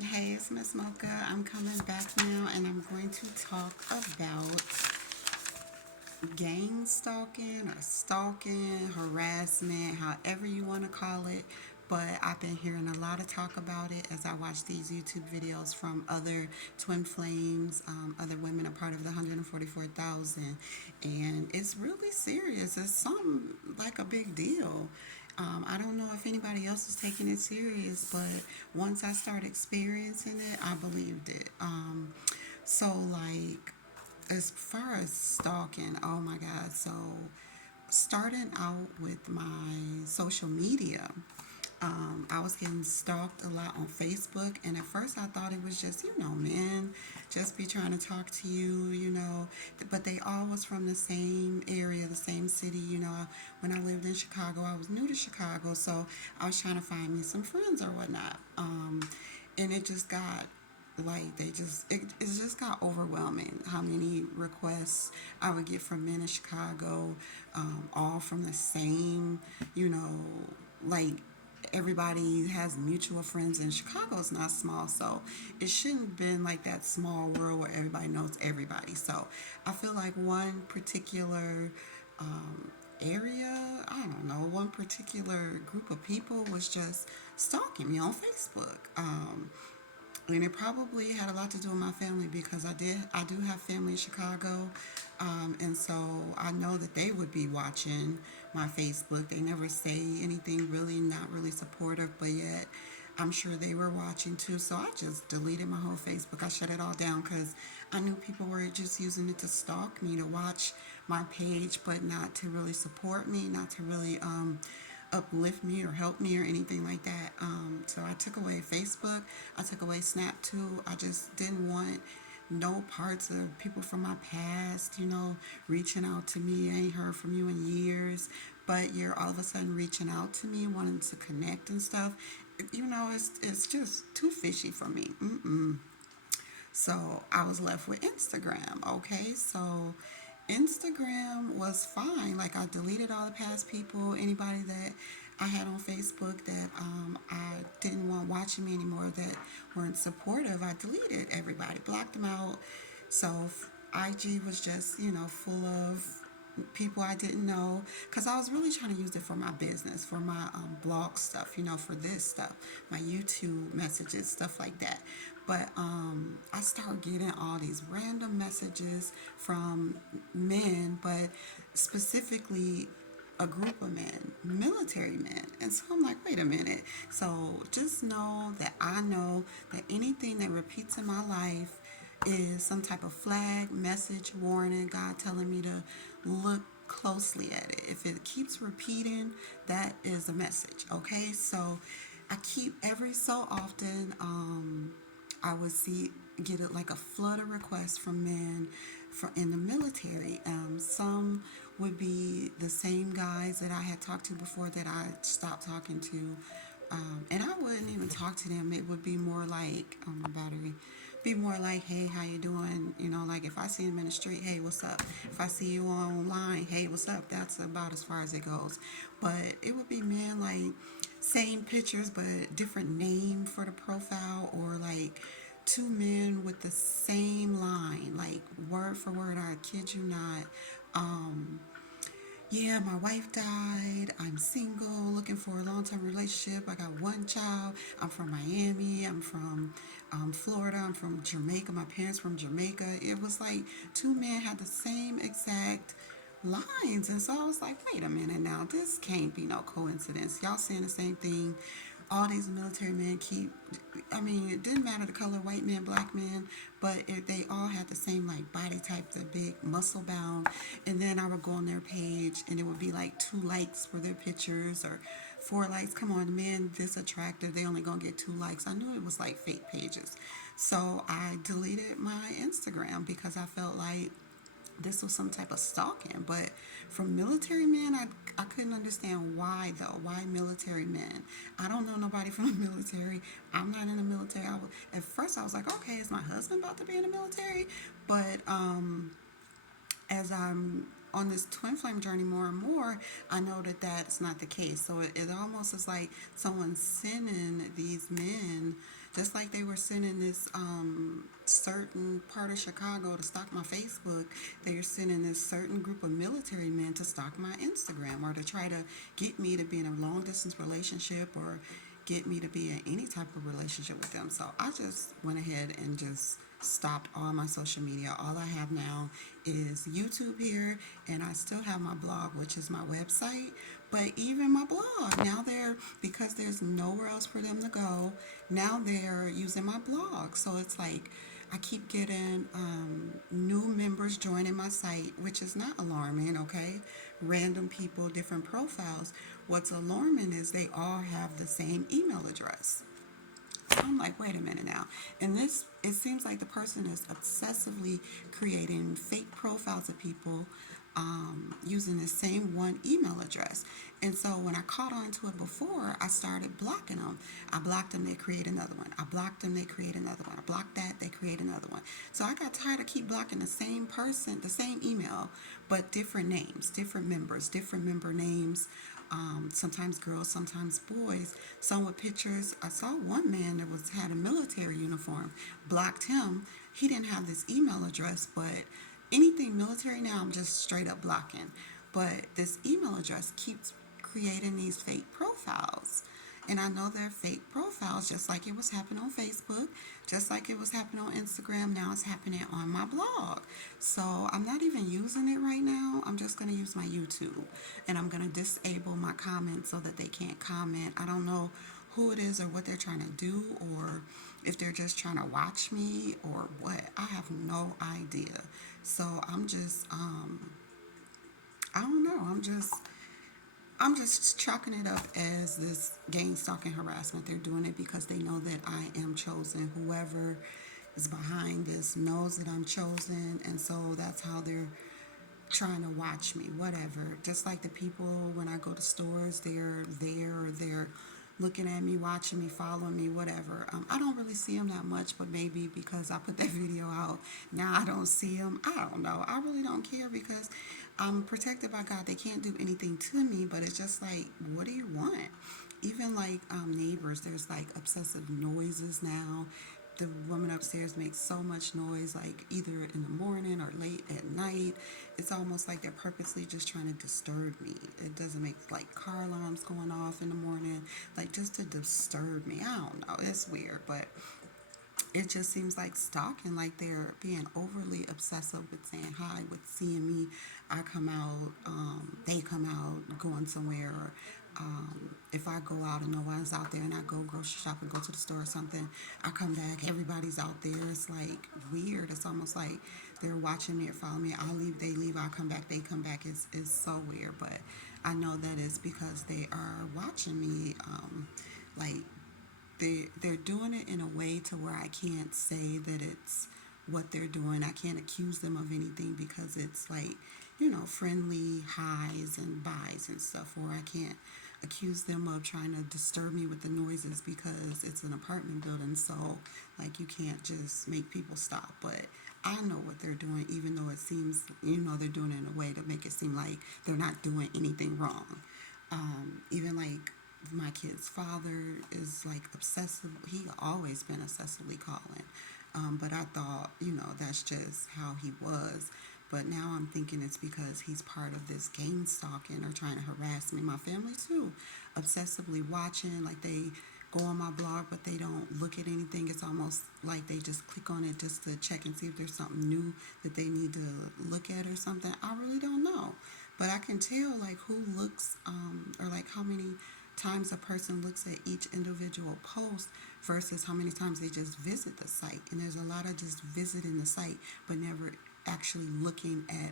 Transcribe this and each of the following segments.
Hey, it's Miss Mocha. I'm coming back now and I'm going to talk about gang stalking or stalking, harassment, however you want to call it. But I've been hearing a lot of talk about it as I watch these YouTube videos from other twin flames, other women a part of the 144,000. And it's really serious. It's something like a big deal. I don't know if anybody else is taking it serious, but once I started experiencing it, I believed it. So, like, as far as stalking, oh my God. So, starting out with my social media, I was getting stalked a lot on Facebook, and at first I thought it was just, men just be trying to talk to you, but they all was from the same area, the same city. When I lived in Chicago, I was new to Chicago, so I was trying to find me some friends or whatnot. And it just got like it just got overwhelming how many requests I would get from men in Chicago, all from the same, you know, like everybody has mutual friends, and Chicago is not small, so it shouldn't have been like that small world where everybody knows everybody. So I feel like one particular area, I don't know, one particular group of people was just stalking me on Facebook. And it probably had a lot to do with my family because I do have family in Chicago, and so I know that they would be watching my Facebook. They never say anything really, not really supportive, but yet I'm sure they were watching too. So I just deleted my whole Facebook. I shut it all down because I knew people were just using it to stalk me, to watch my page, but not to really support me, not to really uplift me or help me or anything like that. So I took away Facebook. I took away Snap too. I just didn't want no parts of people from my past, reaching out to me. I ain't heard from you in years, but you're all of a sudden reaching out to me, wanting to connect and stuff. It's just too fishy for me. Mm-mm. So I was left with Instagram. Okay, so Instagram was fine. Like I deleted all the past people, anybody that I had on Facebook that I didn't want watching me anymore, that weren't supportive. I deleted everybody, blocked them out. So IG was just full of people I didn't know because I was really trying to use it for my business, for my blog stuff, for this stuff, my YouTube messages, stuff like that. But I started getting all these random messages from men, but specifically a group of men, military men. And so I'm like, wait a minute. So just know that anything that repeats in my life is some type of flag, message, warning, God telling me to look closely at it. If it keeps repeating, that is a message, okay? So I keep every so often, I would get it like a flood of requests from men in the military. Some would be the same guys that I had talked to before that I stopped talking to. And I wouldn't even talk to them. It would be more like, oh, my battery, be more like, hey, how you doing? Like if I see them in the street, hey, what's up? If I see you online, hey, what's up? That's about as far as it goes. But it would be men like same pictures but different name for the profile, or like two men with the same line, like word for word. I kid you not. Um, yeah, my wife died. I'm single, looking for a long term relationship. I got one child. I'm from Miami. I'm from Florida. I'm from Jamaica. My parents from Jamaica. It was like two men had the same exact lines. And so I was like, wait a minute now. This can't be no coincidence. Y'all saying the same thing. All these military men I mean, it didn't matter the color, white man, black man, but they all had the same like body type, the big muscle bound. And then I would go on their page and it would be like 2 likes for their pictures, or 4 likes. Come on, men this attractive, they only gonna get 2 likes. I knew it was like fake pages. So I deleted my Instagram because I felt like this was some type of stalking. But from military men, I couldn't understand why though. Why military men? I don't know nobody from the military. I'm not in the military. At first I was like, okay, is my husband about to be in the military? But as I'm on this twin flame journey more and more, I know that that's not the case. So it almost is like someone sending these men Just like they were sending this certain part of Chicago to stalk my Facebook, they were sending this certain group of military men to stalk my Instagram or to try to get me to be in a long distance relationship or get me to be in any type of relationship with them. So I just went ahead and just stopped all my social media. All I have now is YouTube here, and I still have my blog, which is my website. But even my blog, now they're, because there's nowhere else for them to go, now they're using my blog. So it's like I keep getting new members joining my site, which is not alarming, okay? Random people, different profiles. What's alarming is they all have the same email address. I'm like, wait a minute now. And this, it seems like the person is obsessively creating fake profiles of people using the same one email address. And so when I caught on to it before, I started blocking them. I blocked them, they create another one. I blocked them, they create another one. I blocked that, they create another one. So I got tired of keep blocking the same person, the same email, but different names, different members, different member names. Sometimes girls, sometimes boys. Some with pictures. I saw one man that was had a military uniform. Blocked him. He didn't have this email address, but anything military now, I'm just straight up blocking. But this email address keeps creating these fake profiles. And I know they're fake profiles, just like it was happening on Facebook, just like it was happening on Instagram. Now it's happening on my blog. So I'm not even using it right now. I'm just going to use my YouTube. And I'm going to disable my comments so that they can't comment. I don't know who it is or what they're trying to do, or if they're just trying to watch me or what. I have no idea. So I don't know. I'm just chalking it up as this gang stalking harassment. They're doing it because they know that I am chosen. Whoever is behind this knows that I'm chosen, and so that's how they're trying to watch me, whatever. Just like the people when I go to stores, they're there, or they're looking at me, watching me, following me, whatever. I don't really see them that much, but maybe because I put that video out, now I don't see them. I don't know. I really don't care because I'm protected by God. They can't do anything to me, but it's just like, what do you want? Even like neighbors, there's like obsessive noises now. The woman upstairs makes so much noise, like either in the morning or late at night. It's almost like they're purposely just trying to disturb me. It doesn't make like car alarms going off in the morning, like just to disturb me. I don't know. It's weird, but it just seems like stalking, like they're being overly obsessive with saying hi, with seeing me. I come out, they come out, going somewhere. Or, if I go out and no one's out there and I go grocery shopping, go to the store or something, I come back, everybody's out there. It's like weird. It's almost like they're watching me or following me. I leave, they leave, I come back, they come back. It's so weird, but I know that is because they are watching me, like they're doing it in a way to where I can't say that it's what they're doing. I can't accuse them of anything because it's like, friendly highs and buys and stuff, or I can't accuse them of trying to disturb me with the noises because it's an apartment building, so like you can't just make people stop. But I know what they're doing, even though it seems, they're doing it in a way to make it seem like they're not doing anything wrong. Even like my kid's father is like obsessive. He always been obsessively calling. But I thought, that's just how he was. But now I'm thinking it's because he's part of this gang stalking or trying to harass me. My family too, obsessively watching. Like they go on my blog, but they don't look at anything. It's almost like they just click on it just to check and see if there's something new that they need to look at or something. I really don't know. But I can tell like who looks or like how many times a person looks at each individual post versus how many times they just visit the site. And there's a lot of just visiting the site but never actually looking at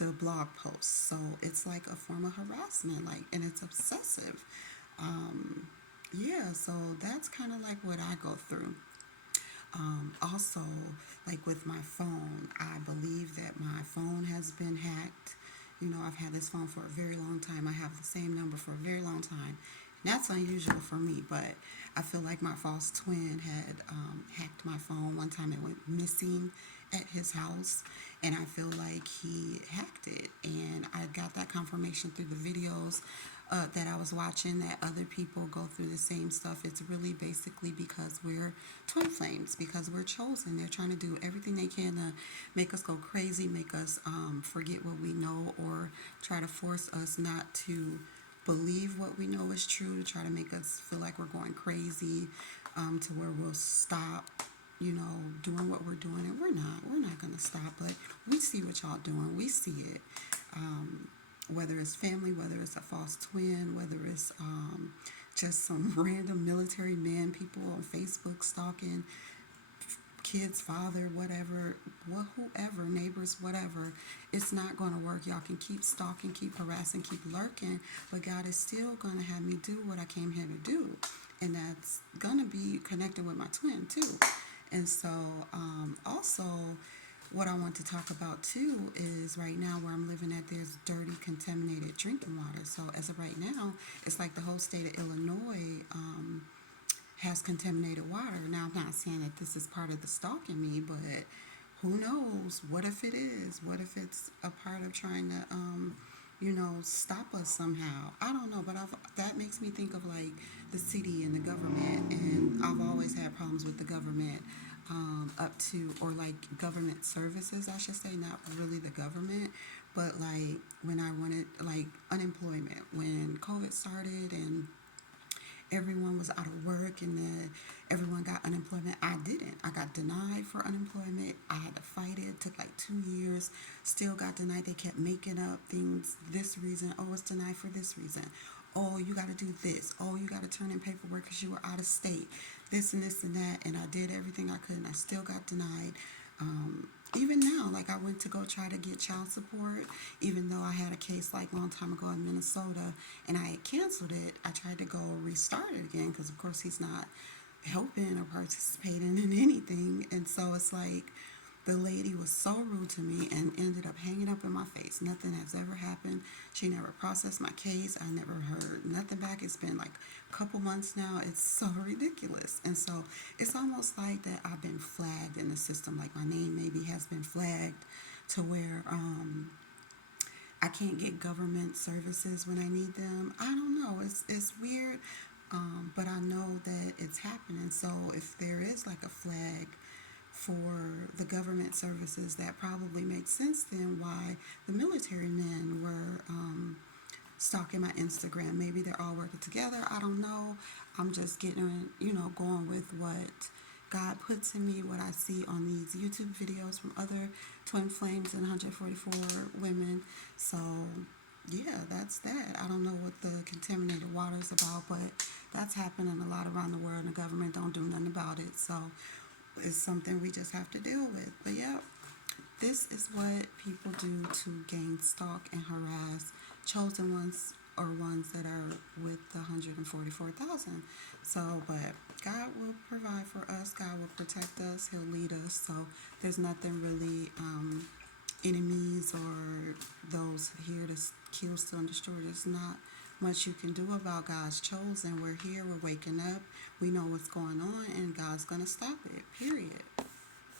the blog posts. So it's like a form of harassment, like, and it's obsessive. Yeah, so that's kind of like what I go through. Also, like with my phone, I believe that my phone has been hacked. I've had this phone for a very long time. I have the same number for a very long time. And that's unusual for me, but I feel like my false twin had hacked my phone. One time it went missing at his house, and I feel like he hacked it. And I got that confirmation through the videos that I was watching that other people go through the same stuff. It's really basically because we're twin flames, because we're chosen. They're trying to do everything they can to make us go crazy, make us forget what we know, or try to force us not to believe what we know is true, to try to make us feel like we're going crazy, to where we'll stop, doing what we're doing, and we're not going to stop. But we see what y'all doing. We see it. Whether it's family, whether it's a false twin, whether it's just some random military man, people on Facebook stalking kids, father, whatever, whoever, neighbors, whatever, it's not going to work. Y'all can keep stalking, keep harassing, keep lurking, but God is still going to have me do what I came here to do. And that's going to be connected with my twin, too. And so, also, what I want to talk about too is right now where I'm living at, there's dirty, contaminated drinking water. So as of right now, it's like the whole state of Illinois has contaminated water. Now, I'm not saying that this is part of the stalking me, but who knows? What if it is? What if it's a part of trying to, stop us somehow? I don't know, but that makes me think of like the city and the government, and I've always had problems with the government. Up to, or like government services, I should say, not really the government, but like when I wanted, like unemployment, when COVID started and everyone was out of work and then everyone got unemployment. I didn't. I got denied for unemployment. I had to fight it. It took like 2 years. Still got denied. They kept making up things. This reason. Oh, it's denied for this reason. Oh, you got to do this. Oh, you got to turn in paperwork because you were out of state. This and this and that. And I did everything I could and I still got denied. Even now, like I went to go try to get child support, even though I had a case like a long time ago in Minnesota and I had canceled it. I tried to go restart it again because, of course, he's not helping or participating in anything. And so it's like the lady was so rude to me and ended up hanging up in my face. Nothing has ever happened. She never processed my case. I never heard nothing back. It's been like a couple months now. It's so ridiculous. And so it's almost like that I've been flagged in the system. Like my name maybe has been flagged to where I can't get government services when I need them. I don't know. It's weird. But I know that it's happening. So if there is like a flag for the government services, that probably makes sense then why the military men were stalking my Instagram. Maybe they're all working together. I don't know. I'm just getting, going with what God puts in me, what I see on these YouTube videos from other twin flames and 144 women. So yeah, that's that. I don't know what the contaminated water is about, but that's happening a lot around the world and the government don't do nothing about it. So it's something we just have to deal with. But yeah, this is what people do to gang stalk and harass chosen ones or ones that are with the 144,000. So, but God will provide for us. God will protect us. He'll lead us. So there's nothing really enemies or those here to kill, steal, and destroy. There's not much you can do about God's chosen. We're here. We're waking up. We know what's going on, and God's gonna stop it. Period.